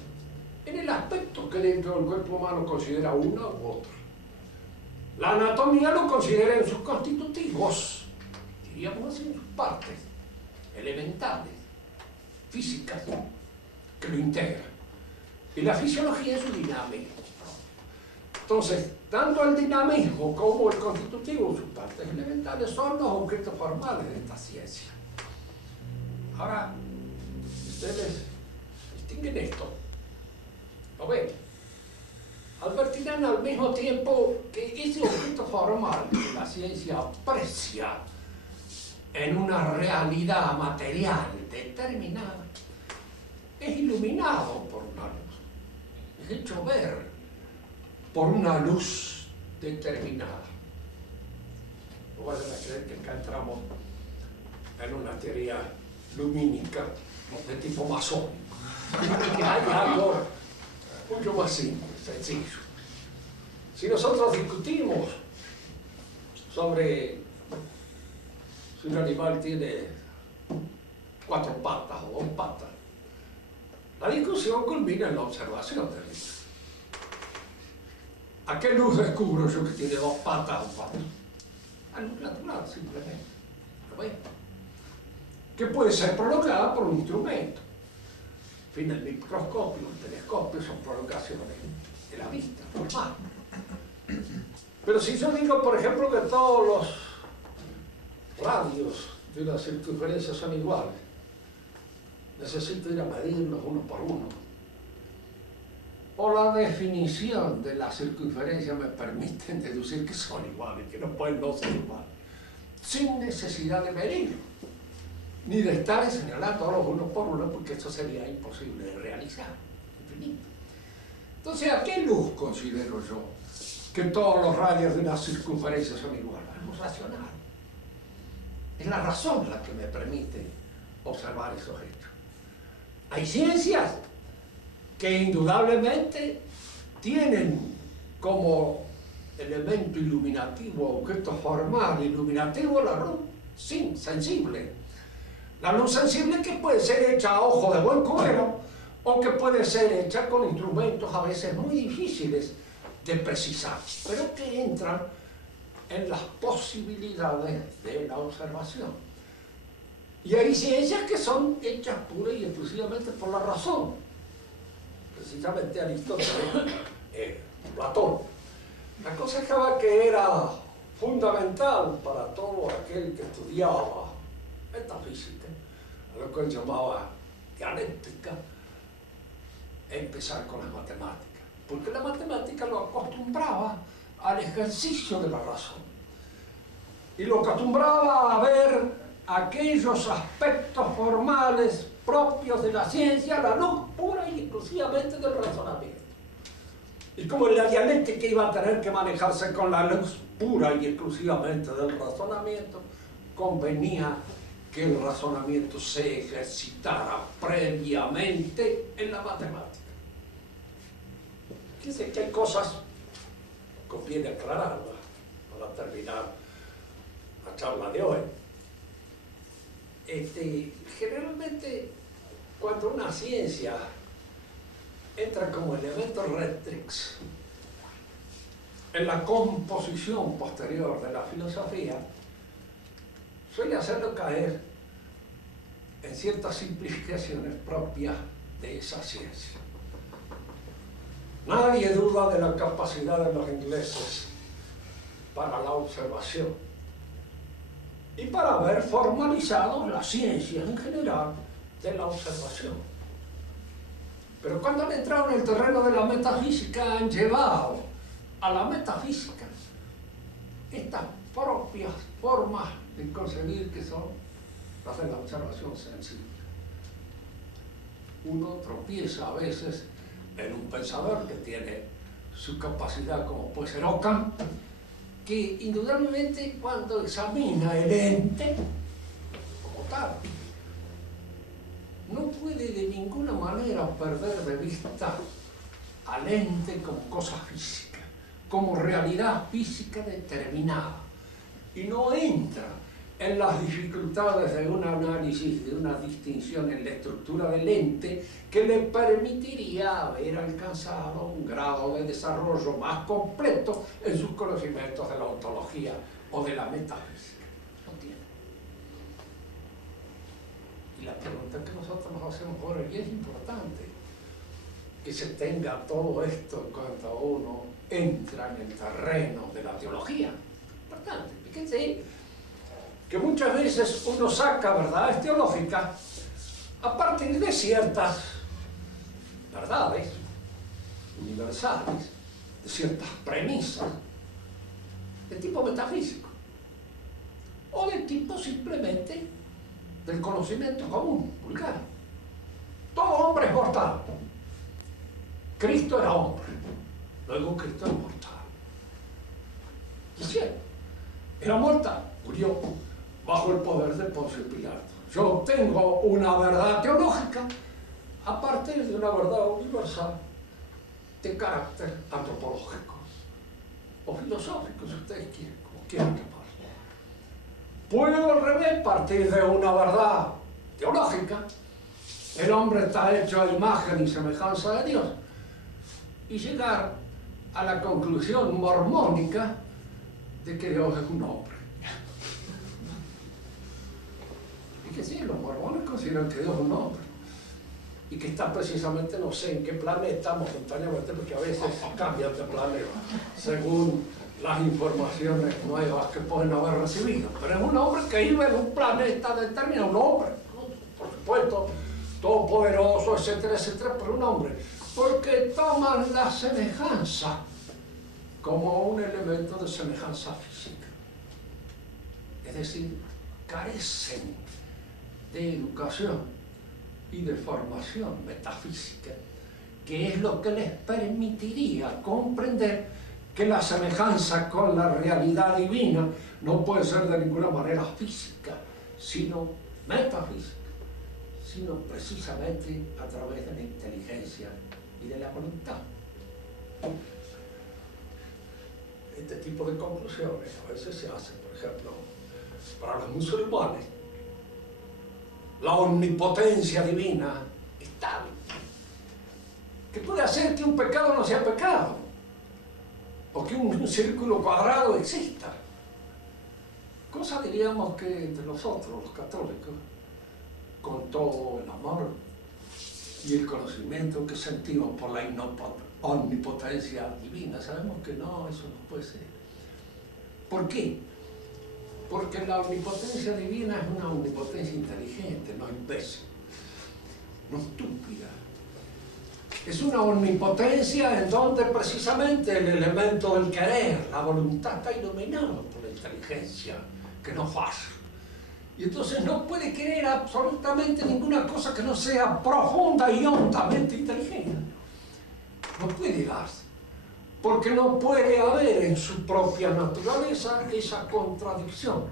En el aspecto que dentro del cuerpo humano considera una u otra. La anatomía lo considera en sus constitutivos, diríamos así, en sus partes elementales, físicas, que lo integran. Y la fisiología es su dinamismo. Entonces, tanto el dinamismo como el constitutivo, sus partes elementales, son los objetos formales de esta ciencia. Ahora, ustedes distinguen esto, ¿lo ven? Advertirán al mismo tiempo que ese objeto formal que la ciencia aprecia en una realidad material determinada es iluminado por una luz, es hecho ver por una luz determinada. No vayan a creer que acá entramos en una teoría lumínica de tipo masónico. Hay algo mucho más simple, sencillo. Si nosotros discutimos sobre si un animal tiene 4 patas o 2 patas, la discusión culmina en la observación del animal. ¿A qué luz descubro yo que tiene 2 patas o 4? A luz natural, simplemente. ¿Lo ven? Que puede ser prolongada por un instrumento. En fin, el microscopio, el telescopio son prolongaciones de la vista, normal. Pero si yo digo, por ejemplo, que todos los radios de una circunferencia son iguales, necesito ir a medirlos uno por uno. O la definición de la circunferencia me permite deducir que son iguales, que no pueden no ser iguales, sin necesidad de medir, ni de estar señalándolos uno por uno, porque eso sería imposible de realizar, infinito. Entonces, ¿a qué luz considero yo que todos los radios de una circunferencia son iguales? A luz racional. Es la razón la que me permite observar esos hechos. Hay ciencias que indudablemente tienen como elemento iluminativo, objeto formal iluminativo, la luz sensible. La luz sensible que puede ser hecha a ojo de buen cubero o que puede ser hecha con instrumentos a veces muy difíciles de precisar, pero que entran en las posibilidades de la observación. Y hay ciencias que son hechas pura y exclusivamente por la razón. Precisamente Aristóteles, Platón. La cosa estaba que era fundamental para todo aquel que estudiaba metafísica, a lo que él llamaba dialéctica, empezar con las matemáticas, porque la matemática lo acostumbraba al ejercicio de la razón y lo acostumbraba a ver aquellos aspectos formales propios de la ciencia, la luz pura y exclusivamente del razonamiento. Y como la dialéctica iba a tener que manejarse con la luz pura y exclusivamente del razonamiento, convenía que el razonamiento se ejercitara previamente en la matemática. Fíjense que hay cosas que conviene aclararlas para terminar la charla de hoy. Generalmente, cuando una ciencia entra como elemento rectrix en la composición posterior de la filosofía, suele hacerlo caer en ciertas simplificaciones propias de esa ciencia. Nadie duda de la capacidad de los ingleses para la observación y para haber formalizado la ciencia en general de la observación. Pero cuando han entrado en el terreno de la metafísica, han llevado a la metafísica estas propias formas de concebir que son las de la observación sensible. Uno tropieza a veces en un pensador que tiene su capacidad, como puede ser Ockham, que indudablemente cuando examina el ente como tal, no puede de ninguna manera perder de vista al ente como cosa física, como realidad física determinada, y no entra en las dificultades de un análisis, de una distinción en la estructura del ente que le permitiría haber alcanzado un grado de desarrollo más completo en sus conocimientos de la ontología o de la metafísica. No tiene. Y la pregunta que nosotros nos hacemos ahora, y es importante que se tenga todo esto cuando uno entra en el terreno de la teología. Importante, fíjense que muchas veces uno saca verdades teológicas a partir de ciertas verdades universales, de ciertas premisas de tipo metafísico o de tipo simplemente del conocimiento común, vulgar. Todo hombre es mortal. Cristo era hombre, luego Cristo es mortal. Y es cierto, era mortal, murió bajo el poder de Poncio Pilato. Yo tengo una verdad teológica a partir de una verdad universal de carácter antropológico o filosófico, si ustedes quieren, como quieran llamarlo. Puedo al revés partir de una verdad teológica. El hombre está hecho a imagen y semejanza de Dios, y llegar a la conclusión mormónica de que Dios es un hombre. Y que sí, los mormones consideran que Dios es un hombre, y que está precisamente no sé en qué planeta, momentáneamente, porque a veces cambian de planeta según las informaciones nuevas que pueden haber recibido. Pero es un hombre que vive en un planeta determinado, un hombre, por supuesto, todopoderoso, etcétera, etcétera, pero un hombre, porque toman la semejanza como un elemento de semejanza física. Es decir, carecen de educación y de formación metafísica, que es lo que les permitiría comprender que la semejanza con la realidad divina no puede ser de ninguna manera física, sino metafísica, sino precisamente a través de la inteligencia y de la voluntad. Este tipo de conclusiones a veces se hacen, por ejemplo, para los musulmanes. La omnipotencia divina es tal que puede hacer que un pecado no sea pecado, o que un círculo cuadrado exista. Cosa, diríamos, que entre nosotros, los católicos, con todo el amor y el conocimiento que sentimos por la omnipotencia divina, sabemos que no, eso no puede ser. ¿Por qué? Porque la omnipotencia divina es una omnipotencia inteligente, no imbécil, no estúpida. Es una omnipotencia en donde precisamente el elemento del querer, la voluntad, está iluminado por la inteligencia, que no falla. Y entonces no puede querer absolutamente ninguna cosa que no sea profunda y hondamente inteligente. No puede darse, porque no puede haber en su propia naturaleza esa contradicción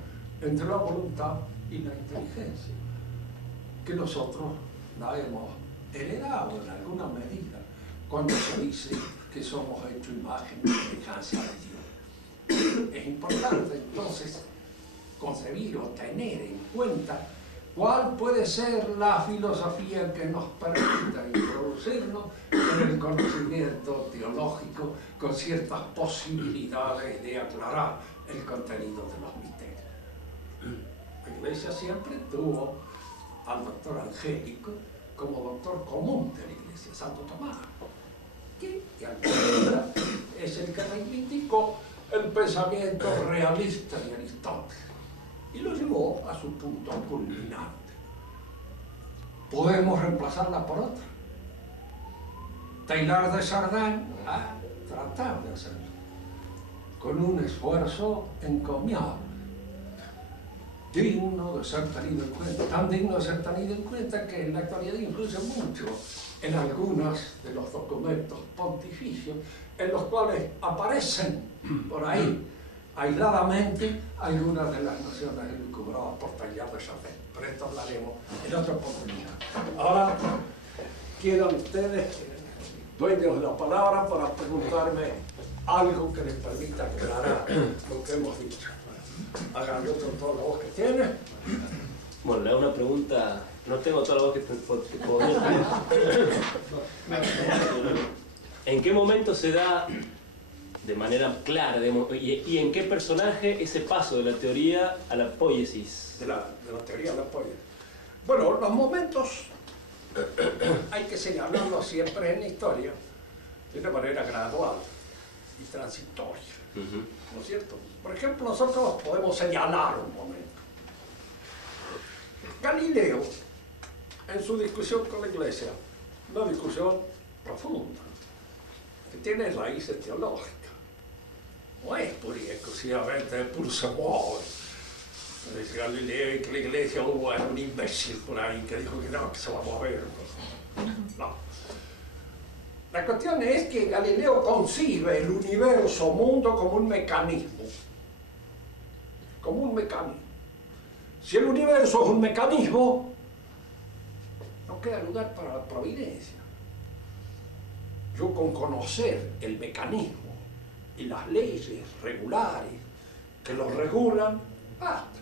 entre la voluntad y la inteligencia, que nosotros la hemos heredado en alguna medida cuando se dice que somos hechos imagen y semejanza de Dios. Es importante entonces concebir o tener en cuenta cuál puede ser la filosofía que nos permita introducirnos en el conocimiento teológico con ciertas posibilidades de aclarar el contenido de los misterios. La Iglesia siempre tuvo al doctor Angélico como doctor común de la Iglesia, Santo Tomás, que de alguna manera es el que reivindicó el pensamiento realista de Aristóteles y lo llevó a su punto culminante. Podemos reemplazarla por otra. Teilhard de Chardin ha tratado de hacerlo con un esfuerzo encomiable, digno de ser tenido en cuenta, tan digno de ser tenido en cuenta que en la actualidad influye mucho en algunos de los documentos pontificios en los cuales aparecen por ahí aisladamente algunas de las nociones elucubradas por Teilhard de Chardin. Pero esto hablaremos en otra oportunidad. Ahora quedan ustedes dueños de la palabra para preguntarme algo que les permita aclarar lo que hemos dicho. Háganle toda la voz que tiene. Bueno, le hago una pregunta. No tengo toda la voz que podría tener. ¿En qué momento se da de manera clara, y en qué personaje ese paso de la teoría a la poiesis? De la teoría a la poiesis. Bueno, los momentos hay que señalarlos siempre en la historia de una manera gradual y transitoria. ¿No es cierto? Por ejemplo, nosotros podemos señalar un momento. Galileo, en su discusión con la Iglesia, una discusión profunda, que tiene raíces teológicas. No es pura y exclusivamente de puro sabor. Dice Galileo y que la Iglesia hubo un imbécil por ahí que dijo que no, que se va a mover. No. La cuestión es que Galileo concibe el universo mundo como un mecanismo. Como un mecanismo. Si el universo es un mecanismo, no queda lugar para la providencia. Yo con conocer el mecanismo y las leyes regulares que lo regulan, basta.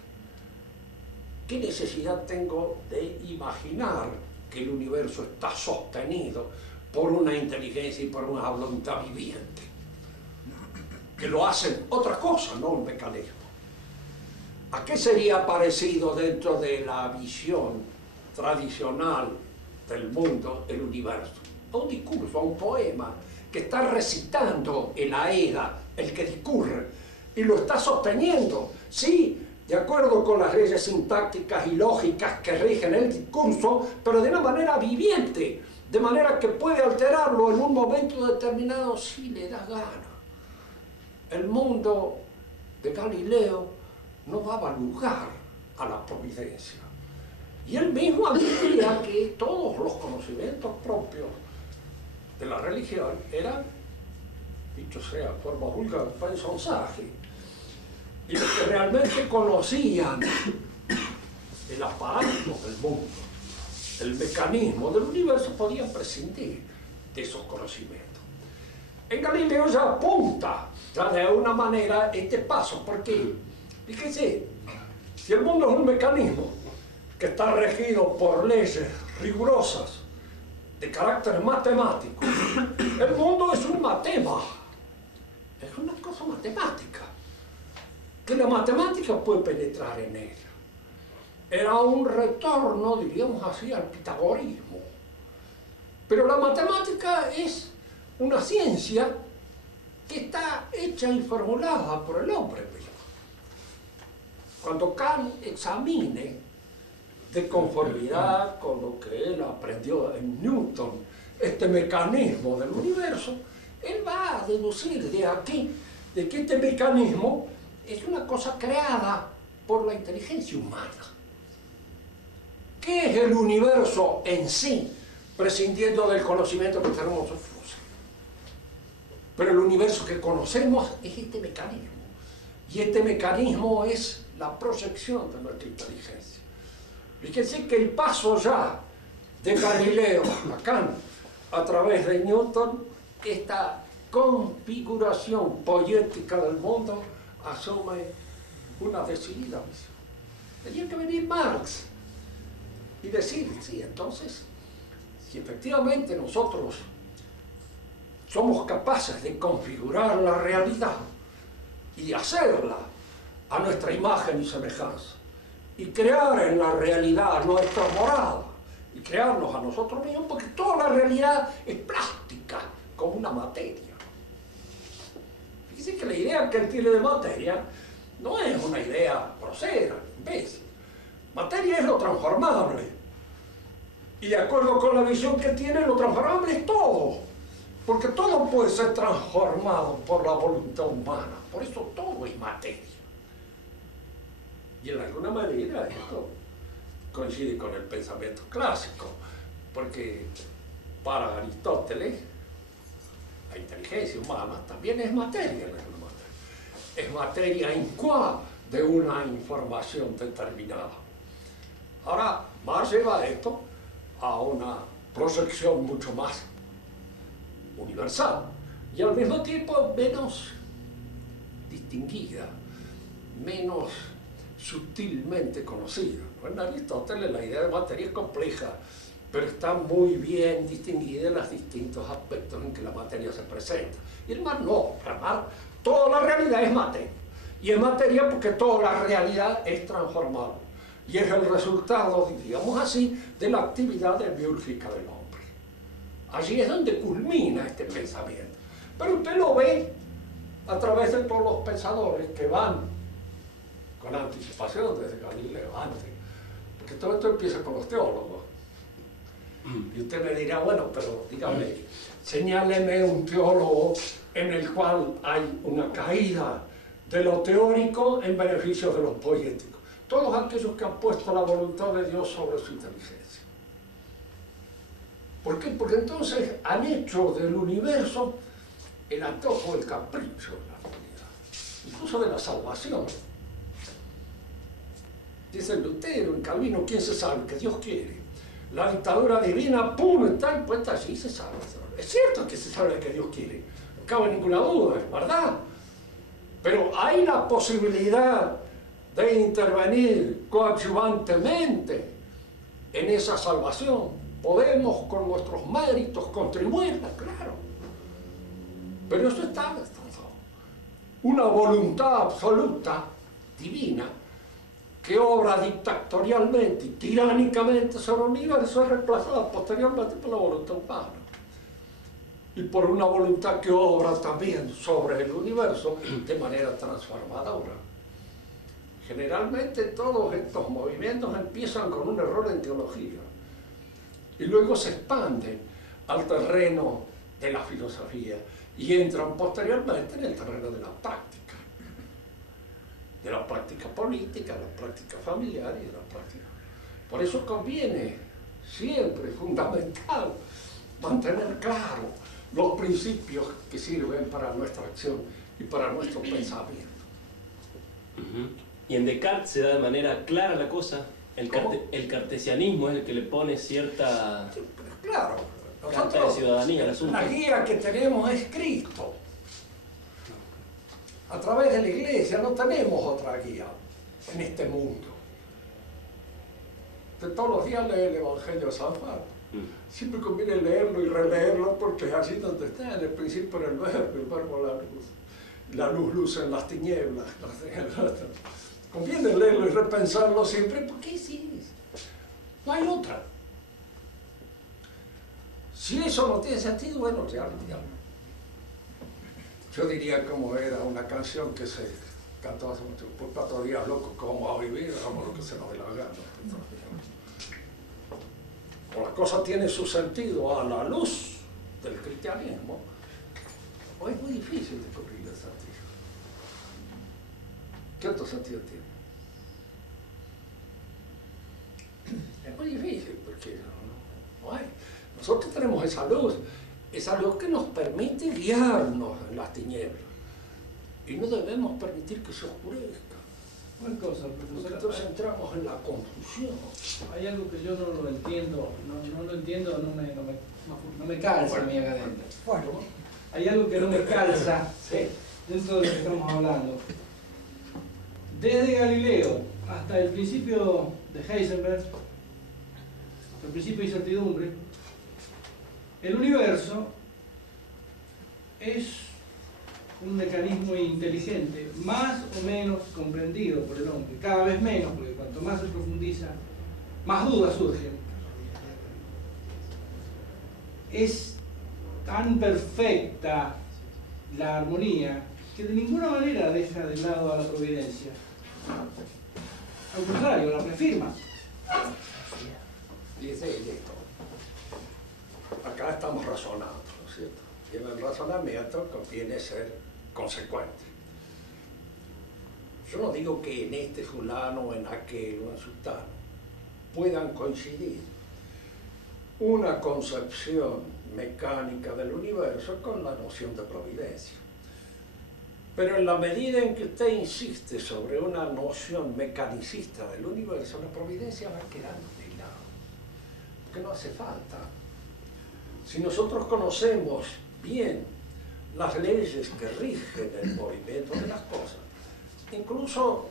¿Qué necesidad tengo de imaginar que el universo está sostenido por una inteligencia y por una voluntad viviente? Que lo hacen otra cosa, no un mecanismo. ¿A qué sería parecido dentro de la visión tradicional del mundo el universo? A un discurso, a un poema que está recitando el Aeda, el que discurre, y lo está sosteniendo, sí, de acuerdo con las leyes sintácticas y lógicas que rigen el discurso, pero de una manera viviente, de manera que puede alterarlo en un momento determinado si le da gana. El mundo de Galileo no daba lugar a la providencia. Y él mismo admitía que todos los conocimientos propios de la religión eran, dicho sea de forma vulgar, pensaje. Y los que realmente conocían el aparato del mundo, el mecanismo del universo, podían prescindir de esos conocimientos. En Galileo ya apunta ya de una manera este paso, porque, fíjese, si el mundo es un mecanismo que está regido por leyes rigurosas de carácter matemático, el mundo es un matema, es una cosa matemática, que la matemática puede penetrar en ella. Era un retorno, diríamos así, al pitagorismo. Pero la matemática es una ciencia que está hecha y formulada por el hombre mismo. Cuando Kant examine de conformidad con lo que él aprendió en Newton, este mecanismo del universo, él va a deducir de aquí, de que este mecanismo es una cosa creada por la inteligencia humana. ¿Qué es el universo en sí, prescindiendo del conocimiento que tenemos nosotros? Pero el universo que conocemos es este mecanismo. Y este mecanismo es la proyección de nuestra inteligencia. Fíjense que el paso ya de Galileo a Kant a través de Newton, esta configuración poética del mundo asume una decidida visión. Tenía que venir Marx y decir, sí, entonces, si efectivamente nosotros somos capaces de configurar la realidad y de hacerla a nuestra imagen y semejanza, y crear en la realidad nuestra morada, y crearnos a nosotros mismos, porque toda la realidad es plástica, como una materia. Fíjense que la idea que él tiene de materia no es una idea grosera, imbécil. Materia es lo transformable. Y de acuerdo con la visión que tiene, lo transformable es todo. Porque todo puede ser transformado por la voluntad humana. Por eso todo es materia. Y en alguna manera esto coincide con el pensamiento clásico. Porque para Aristóteles, la inteligencia humana también es materia en alguna manera. Es materia incuá de una información determinada. Ahora, Marx lleva esto a una proyección mucho más universal y al mismo tiempo menos distinguida, menos sutilmente conocida, ¿no? En Aristóteles la idea de materia es compleja, pero está muy bien distinguida en los distintos aspectos en que la materia se presenta. Y el mar no, el mar, toda la realidad es materia. Y es materia porque toda la realidad es transformable. Y es el resultado, digamos así, de la actividad biológica del hombre. Allí es donde culmina este pensamiento. Pero usted lo ve a través de todos los pensadores que van con anticipación desde Galileo antes. Porque todo esto empieza con los teólogos. Y usted me dirá, bueno, pero dígame, señáleme un teólogo en el cual hay una caída de lo teórico en beneficio de lo poético. Todos aquellos que han puesto la voluntad de Dios sobre su inteligencia. ¿Por qué? Porque entonces han hecho del universo el antojo, el capricho de la realidad, incluso de la salvación. Dice Lutero, en Calvino, ¿quién se salva? Que Dios quiere. La dictadura divina, pum, está impuesta allí y se salva. Es cierto que se sabe que Dios quiere, no cabe ninguna duda, es verdad. Pero hay la posibilidad de intervenir coadyuvantemente en esa salvación. Podemos con nuestros méritos contribuirla, claro. Pero eso está una voluntad absoluta, divina, que obra dictatorialmente y tiránicamente sobre el universo, es reemplazada posteriormente por la voluntad humana. Y por una voluntad que obra también sobre el universo de manera transformadora. Generalmente todos estos movimientos empiezan con un error en teología y luego se expanden al terreno de la filosofía y entran posteriormente en el terreno de la práctica política, de la práctica familiar y de la práctica. Por eso conviene siempre, fundamental, mantener claro los principios que sirven para nuestra acción y para nuestro pensamiento. Y en Descartes se da de manera clara la cosa. El cartesianismo es el que le pone cierta Claro, carta de ciudadanía al asunto. La guía que tenemos es Cristo. A través de la Iglesia no tenemos otra guía en este mundo. Usted todos los días lee el Evangelio de San Juan. Siempre conviene leerlo y releerlo porque es allí donde está. En el principio era el verbo la luz. La luz luce en las tinieblas. Conviene leerlo y repensarlo siempre porque sí, no hay otra. Si eso no tiene sentido, bueno, ya. Yo diría como era una canción que se cantó hace mucho, por 4 días locos, ¿cómo va a vivir? Hagamos lo que se nos dé la gana. O la cosa tiene su sentido a la luz del cristianismo, o es muy difícil descubrir el sentido. ¿Qué otro sentido tiene? Es muy difícil porque no hay. Nosotros tenemos esa luz que nos permite guiarnos en las tinieblas y no debemos permitir que se oscurezca. Una cosa, Porque entonces entramos en la confusión. hay algo que yo no lo entiendo, no me calza Bueno. mi academia. Bueno, Hay algo que no me calza sí. dentro de lo que estamos hablando. Desde Galileo hasta el principio de Heisenberg, hasta el principio de incertidumbre, el universo es un mecanismo inteligente, más o menos comprendido por el hombre, cada vez menos, porque cuanto más se profundiza, más dudas surgen. Es tan perfecta la armonía que de ninguna manera deja de lado a la providencia. Al contrario, la reafirma. Dice esto. Acá estamos razonando, ¿no es cierto? Y en el razonamiento conviene ser consecuente. Yo no digo que en este fulano o en aquel o en sultano puedan coincidir una concepción mecánica del universo con la noción de providencia. Pero en la medida en que usted insiste sobre una noción mecanicista del universo, la providencia va quedando de lado, porque no hace falta. Si nosotros conocemos bien las leyes que rigen el movimiento de las cosas, incluso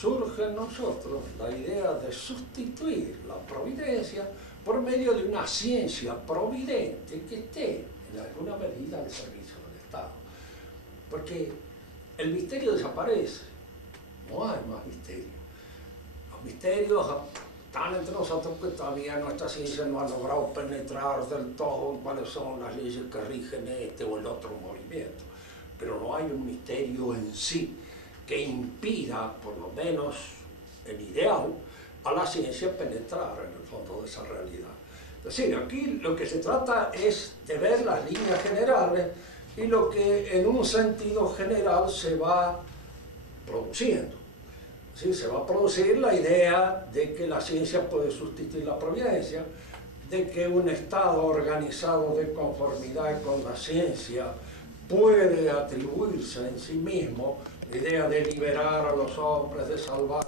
surge en nosotros la idea de sustituir la providencia por medio de una ciencia providente que esté en alguna medida al servicio del Estado. Porque el misterio desaparece, no hay más misterio. Los misterios están entre nosotros que todavía nuestra ciencia no ha logrado penetrar del todo cuáles son las leyes que rigen este o el otro movimiento. Pero no hay un misterio en sí que impida, por lo menos en ideal, a la ciencia penetrar en el fondo de esa realidad. Es decir, aquí lo que se trata es de ver las líneas generales y lo que en un sentido general se va produciendo. Es decir, se va a producir la idea de que la ciencia puede sustituir la providencia, de que un Estado organizado de conformidad con la ciencia puede atribuirse en sí mismo la idea de liberar a los hombres, de salvar